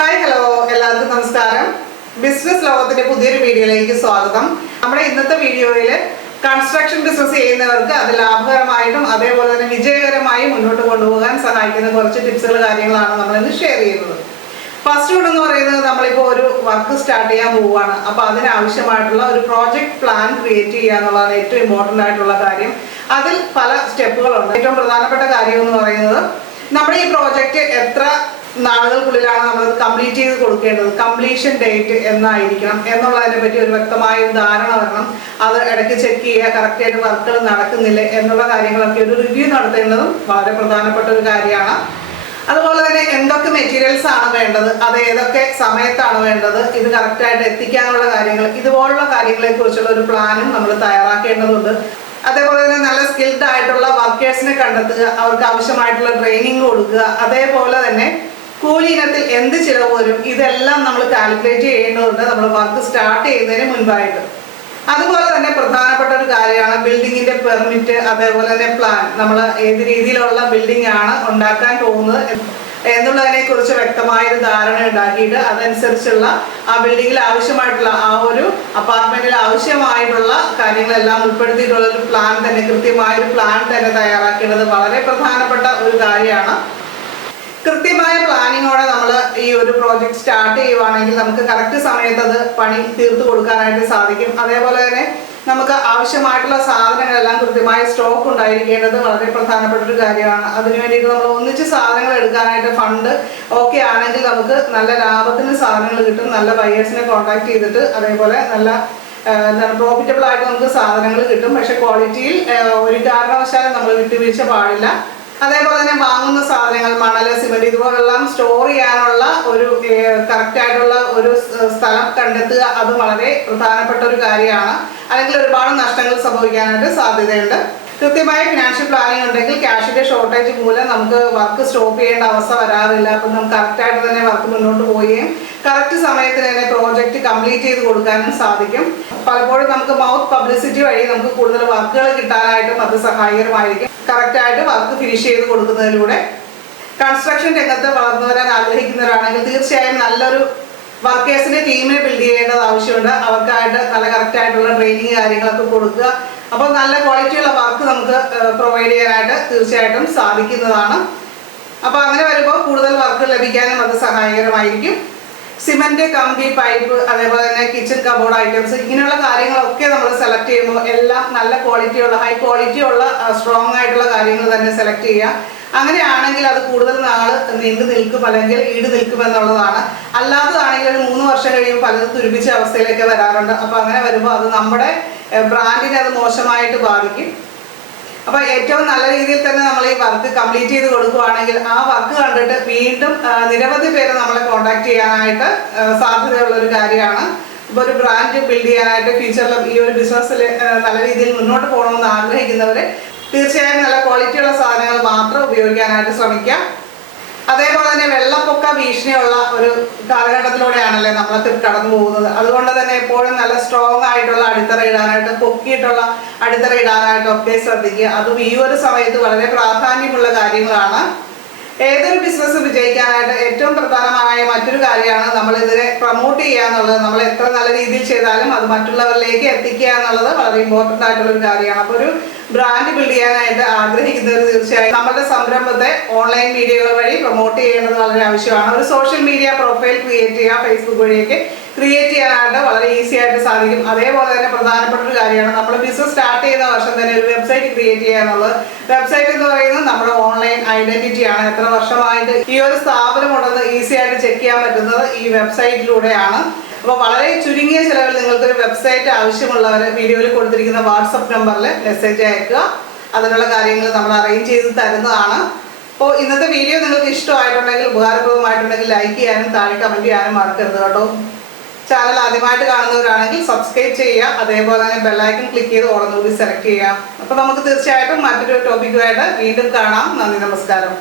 Hi hello എല്ലാവർക്കും നമസ്കാരം. Business ലോകത്തിന്റെ പുതിയൊരു വീഡിയോയിലേക്ക് സ്വാഗതം. നമ്മുടെ ഇന്നത്തെ വീഡിയോയിൽ കൺസ്ട്രക്ഷൻ ബിസിനസ് ചെയ്യുന്നവർക്ക് അത് ലാഭകരമായിട്ടും അതേപോലെ തന്നെ വിജയകരമായി മുന്നോട്ട് കൊണ്ടുപോകാൻ സഹായിക്കുന്ന കുറച്ച് ടിപ്സുകൾ കാര്യങ്ങളാണ് നമ്മൾ ഇന്ന് ഷെയർ ചെയ്യുന്നത്. ഫസ്റ്റ് വൺ എന്ന് പറയുന്നത്, നമ്മളിപ്പോൾ ഒരു വർക്ക് സ്റ്റാർട്ട് ചെയ്യാൻ പോവുകയാണ്. അപ്പോൾ അതിനാവശ്യമായിട്ടുള്ള ഒരു പ്രോജക്റ്റ് പ്ലാൻ ക്രിയേറ്റ് ചെയ്യുക എന്നുള്ളതാണ് ഏറ്റവും ഇമ്പോർട്ടൻ്റ് ആയിട്ടുള്ള കാര്യം. അതിൽ പല സ്റ്റെപ്പുകളുണ്ട്. ഏറ്റവും പ്രധാനപ്പെട്ട കാര്യം എന്ന് പറയുന്നത്, നമ്മുടെ ഈ പ്രോജക്റ്റ് എത്ര നാളുകൾക്കുള്ളിലാണ് നമ്മളത് കംപ്ലീറ്റ് ചെയ്ത് കൊടുക്കേണ്ടത്, കംപ്ലീഷൻ ഡേറ്റ് എന്നായിരിക്കണം എന്നുള്ളതിനെ പറ്റി ഒരു വ്യക്തമായ ധാരണ വരണം. അത് ഇടയ്ക്ക് ചെക്ക് ചെയ്യുക, കറക്റ്റായിട്ട് വർക്കുകൾ നടക്കുന്നില്ല എന്നുള്ള കാര്യങ്ങളൊക്കെ ഒരു റിവ്യൂ നടത്തേണ്ടതും വളരെ പ്രധാനപ്പെട്ട ഒരു കാര്യമാണ്. അതുപോലെ തന്നെ എന്തൊക്കെ മെറ്റീരിയൽസ് ആണ് വേണ്ടത്, അത് ഏതൊക്കെ സമയത്താണ് വേണ്ടത്, ഇത് കറക്റ്റായിട്ട് എത്തിക്കാനുള്ള കാര്യങ്ങൾ, ഇതുപോലുള്ള കാര്യങ്ങളെ കുറിച്ചുള്ള ഒരു പ്ലാനും നമ്മൾ തയ്യാറാക്കേണ്ടതുണ്ട്. അതേപോലെ തന്നെ നല്ല സ്കിൽഡ് ആയിട്ടുള്ള വർക്കേഴ്സിനെ കണ്ടെത്തുക, അവർക്ക് ആവശ്യമായിട്ടുള്ള ട്രെയിനിങ് കൊടുക്കുക. അതേപോലെ തന്നെ കൂലി ഇനത്തിൽ എന്ത് ചിലവ് വരും, ഇതെല്ലാം നമ്മൾ കാൽക്കുലേറ്റ് ചെയ്യേണ്ടതുണ്ട് നമ്മൾ വർക്ക് സ്റ്റാർട്ട് ചെയ്യുന്നതിന് മുൻപായിട്ട്. അതുപോലെ തന്നെ പ്രധാനപ്പെട്ട ഒരു കാര്യമാണ് ബിൽഡിങ്ങിന്റെ പെർമിറ്റ്, അതേപോലെ തന്നെ പ്ലാൻ. നമ്മൾ ഏത് രീതിയിലുള്ള ബിൽഡിംഗ് ആണ് ഉണ്ടാക്കാൻ പോകുന്നത് എന്നുള്ളതിനെ കുറിച്ച് വ്യക്തമായൊരു ധാരണ ഉണ്ടാക്കിയിട്ട് അതനുസരിച്ചുള്ള ആ ബിൽഡിങ്ങിൽ ആവശ്യമായിട്ടുള്ള ആ ഒരു അപ്പാർട്ട്മെന്റിൽ ആവശ്യമായിട്ടുള്ള കാര്യങ്ങളെല്ലാം ഉൾപ്പെടുത്തിയിട്ടുള്ള ഒരു പ്ലാൻ തന്നെ, കൃത്യമായൊരു പ്ലാൻ തന്നെ തയ്യാറാക്കേണ്ടത് വളരെ പ്രധാനപ്പെട്ട ഒരു കാര്യമാണ്. കൃത്യമായ പ്ലാനിങ്ങോടെ നമ്മൾ ഈ ഒരു പ്രോജക്റ്റ് സ്റ്റാർട്ട് ചെയ്യുവാണെങ്കിൽ നമുക്ക് കറക്റ്റ് സമയത്ത് അത് പണി തീർത്തു കൊടുക്കാനായിട്ട് സാധിക്കും. അതേപോലെ തന്നെ നമുക്ക് ആവശ്യമായിട്ടുള്ള സാധനങ്ങളെല്ലാം കൃത്യമായ സ്റ്റോക്ക് ഉണ്ടായിരിക്കേണ്ടത് വളരെ പ്രധാനപ്പെട്ട ഒരു കാര്യമാണ്. അതിനു വേണ്ടിയിട്ട് നമ്മൾ ഒന്നിച്ച് സാധനങ്ങൾ എടുക്കാനായിട്ട് ഫണ്ട് ഓക്കെ ആണെങ്കിൽ നമുക്ക് നല്ല ലാഭത്തിന് സാധനങ്ങൾ കിട്ടും. നല്ല ബയേഴ്സിനെ കോൺടാക്ട് ചെയ്തിട്ട് അതേപോലെ നല്ല പ്രോഫിറ്റബിൾ ആയിട്ട് നമുക്ക് സാധനങ്ങൾ കിട്ടും. പക്ഷെ ക്വാളിറ്റിയിൽ ഒരു കാരണവശാലും നമ്മൾ വിട്ടുവീഴ്ച പാടില്ല. അതേപോലെ തന്നെ വാങ്ങുന്ന സാധനങ്ങൾ, മണല്, സിമെന്റ്, ഇതുപോലെല്ലാം സ്റ്റോർ ചെയ്യാനുള്ള ഒരു കറക്റ്റായിട്ടുള്ള ഒരു സ്ഥലം കണ്ടെത്തുക, അത് വളരെ പ്രധാനപ്പെട്ട ഒരു കാര്യമാണ്. അല്ലെങ്കിൽ ഒരുപാട് നഷ്ടങ്ങൾ സംഭവിക്കാനായിട്ട് സാധ്യതയുണ്ട്. കൃത്യമായ ഫിനാൻഷ്യൽ പ്ലാനിങ് ഉണ്ടെങ്കിൽ ക്യാഷിന്റെ ഷോർട്ടേജ് മൂലം നമുക്ക് വർക്ക് സ്റ്റോപ്പ് ചെയ്യേണ്ട അവസ്ഥ വരാറില്ല. അപ്പം നമുക്ക് കറക്റ്റായിട്ട് തന്നെ വർക്ക് മുന്നോട്ട് പോവുകയും കറക്റ്റ് സമയത്തിന് തന്നെ പ്രോജക്റ്റ് കംപ്ലീറ്റ് ചെയ്ത് കൊടുക്കാനും സാധിക്കും. പലപ്പോഴും നമുക്ക് മൗത്ത് പബ്ലിസിറ്റി വഴി നമുക്ക് കൂടുതൽ വർക്കുകൾ കിട്ടാനായിട്ടും അത് സഹായകരമായിരിക്കും. കറക്റ്റായിട്ട് വർക്ക് ഫിനിഷ് ചെയ്ത് കൊടുക്കുന്നതിലൂടെ കൺസ്ട്രക്ഷൻ രംഗത്ത് വളർന്നു വരാൻ ആഗ്രഹിക്കുന്നവരാണെങ്കിൽ തീർച്ചയായും നല്ലൊരു വർക്കേഴ്സിന്റെ ടീമിനെ ബിൽഡ് ചെയ്യേണ്ടത് ആവശ്യമുണ്ട്. അവർക്കായിട്ട് നല്ല കറക്റ്റായിട്ടുള്ള ട്രെയിനിങ് കാര്യങ്ങളൊക്കെ കൊടുക്കുക. അപ്പോൾ നല്ല ക്വാളിറ്റിയുള്ള വർക്ക് നമുക്ക് പ്രൊവൈഡ് ചെയ്യാനായിട്ട് തീർച്ചയായിട്ടും സാധിക്കുന്നതാണ്. അപ്പോൾ അങ്ങനെ വരുമ്പോൾ കൂടുതൽ വർക്ക് ലഭിക്കാനും അത് സഹായകരമായിരിക്കും. സിമെന്റ്, കമ്പി, പൈപ്പ്, അതേപോലെ തന്നെ കിച്ചൺ കബോർഡ് ഐറ്റംസ്, ഇങ്ങനെയുള്ള കാര്യങ്ങളൊക്കെ നമ്മൾ സെലക്ട് ചെയ്യുമ്പോൾ എല്ലാം നല്ല ക്വാളിറ്റിയുള്ള, ഹൈ ക്വാളിറ്റിയുള്ള, സ്ട്രോങ് ആയിട്ടുള്ള കാര്യങ്ങൾ തന്നെ സെലക്ട് ചെയ്യുക. അങ്ങനെയാണെങ്കിൽ അത് കൂടുതൽ നാൾ നീണ്ടു നിൽക്കും, അല്ലെങ്കിൽ ഈട് നിൽക്കും എന്നുള്ളതാണ്. അല്ലാത്തതാണെങ്കിൽ ഒരു 3 വർഷം കഴിയുമ്പോൾ പലതും തുരുപ്പിച്ച അവസ്ഥയിലേക്ക് വരാറുണ്ട്. അപ്പോൾ അങ്ങനെ വരുമ്പോൾ അത് നമ്മുടെ ബ്രാൻഡിനെ അത് മോശമായിട്ട് ബാധിക്കും. അപ്പോൾ ഏറ്റവും നല്ല രീതിയിൽ തന്നെ നമ്മൾ ഈ വർക്ക് കംപ്ലീറ്റ് ചെയ്ത് കൊടുക്കുകയാണെങ്കിൽ ആ വർക്ക് കണ്ടിട്ട് വീണ്ടും നിരവധി പേര് നമ്മളെ കോൺടാക്ട് ചെയ്യാനായിട്ട് സാധ്യതയുള്ള ഒരു കാര്യമാണ്. ഇപ്പോൾ ഒരു ബ്രാൻഡ് ബിൽഡ് ചെയ്യാനായിട്ട് ഫ്യൂച്ചറിൽ ഈ ഒരു ബിസിനസ്സിൽ നല്ല രീതിയിൽ മുന്നോട്ട് പോകണമെന്ന് ആഗ്രഹിക്കുന്നവർ തീർച്ചയായും നല്ല ക്വാളിറ്റിയുള്ള സാധനങ്ങൾ മാത്രം ഉപയോഗിക്കാനായിട്ട് ശ്രമിക്കാം. അതേപോലെ തന്നെ വെള്ളപ്പൊക്ക ഭീഷണിയുള്ള ഒരു കാലഘട്ടത്തിലൂടെയാണല്ലേ നമ്മളൊക്കെ കടന്നു പോകുന്നത്. അതുകൊണ്ട് തന്നെ എപ്പോഴും നല്ല സ്ട്രോങ് ആയിട്ടുള്ള അടിത്തറ ഇടാനായിട്ട്, പൊക്കിയിട്ടുള്ള അടിത്തറ ഇടാനായിട്ടൊക്കെ ശ്രദ്ധിക്കുക. അതും ഈ ഒരു സമയത്ത് വളരെ പ്രാധാന്യമുള്ള കാര്യങ്ങളാണ്. ഏതൊരു ബിസിനസ് വിജയിക്കാനായിട്ട് ഏറ്റവും പ്രധാനമായ മറ്റൊരു കാര്യമാണ് നമ്മൾ ഇതിനെ പ്രൊമോട്ട് ചെയ്യുക എന്നുള്ളത്. നമ്മൾ എത്ര നല്ല രീതിയിൽ ചെയ്താലും അത് മറ്റുള്ളവരിലേക്ക് എത്തിക്കുക എന്നുള്ളത് വളരെ ഇമ്പോർട്ടൻ്റ് ആയിട്ടുള്ള ഒരു കാര്യമാണ്. അപ്പോൾ ഒരു ബ്രാൻഡ് ബിൽഡ് ചെയ്യാനായിട്ട് ആഗ്രഹിക്കുന്നവർ തീർച്ചയായും നമ്മുടെ സംരംഭത്തെ ഓൺലൈൻ മീഡിയകൾ വഴി പ്രൊമോട്ട് ചെയ്യേണ്ടത് വളരെ ആവശ്യമാണ്. ഒരു സോഷ്യൽ മീഡിയ പ്രൊഫൈൽ ക്രിയേറ്റ് ചെയ്യുക, ഫേസ്ബുക്ക് വഴിയൊക്കെ ക്രിയേറ്റ് ചെയ്യാനായിട്ട് വളരെ ഈസി ആയിട്ട് സാധിക്കും. അതേപോലെ തന്നെ പ്രധാനപ്പെട്ട ഒരു കാര്യമാണ് നമ്മൾ ബിസിനസ് സ്റ്റാർട്ട് ചെയ്യുന്ന വർഷം തന്നെ ഒരു വെബ്സൈറ്റ് ക്രിയേറ്റ് ചെയ്യുക എന്നുള്ളത്. വെബ്സൈറ്റ് എന്ന് പറയുന്നത് നമ്മുടെ ഓൺലൈൻ ഐഡന്റിറ്റിയാണ്. എത്ര വർഷമായിട്ട് ഈ ഒരു സ്ഥാപനം ഉണ്ടെന്ന് ഈസി ആയിട്ട് ചെക്ക് ചെയ്യാൻ പറ്റുന്നത് ഈ വെബ്സൈറ്റിലൂടെയാണ്. അപ്പോൾ വളരെ ചുരുങ്ങിയ ചിലവിൽ നിങ്ങൾക്കൊരു വെബ്സൈറ്റ് ആവശ്യമുള്ളവർ വീഡിയോയിൽ കൊടുത്തിരിക്കുന്ന വാട്സപ്പ് നമ്പറിൽ മെസ്സേജ് അയക്കുക. അതിനുള്ള കാര്യങ്ങൾ നമ്മൾ അറേഞ്ച് ചെയ്ത് തരുന്നതാണ്. അപ്പോൾ ഇന്നത്തെ വീഡിയോ നിങ്ങൾക്ക് ഇഷ്ടമായിട്ടുണ്ടെങ്കിൽ, ഉപകാരപ്രദമായിട്ടുണ്ടെങ്കിൽ ലൈക്ക് ചെയ്യാനും താഴെ കമൻറ്റ് ചെയ്യാനും മറക്കരുത് കേട്ടോ. ചാനൽ ആദ്യമായിട്ട് കാണുന്നവരാണെങ്കിൽ സബ്സ്ക്രൈബ് ചെയ്യുക. അതേപോലെ തന്നെ ബെല്ലൈക്കൺ ക്ലിക്ക് ചെയ്ത് ഓളൊന്നുകൂടി സെലക്ട് ചെയ്യുക. അപ്പോൾ നമുക്ക് തീർച്ചയായിട്ടും മറ്റൊരു ടോപ്പിക്കുമായിട്ട് വീണ്ടും കാണാം. നന്ദി, നമസ്കാരം.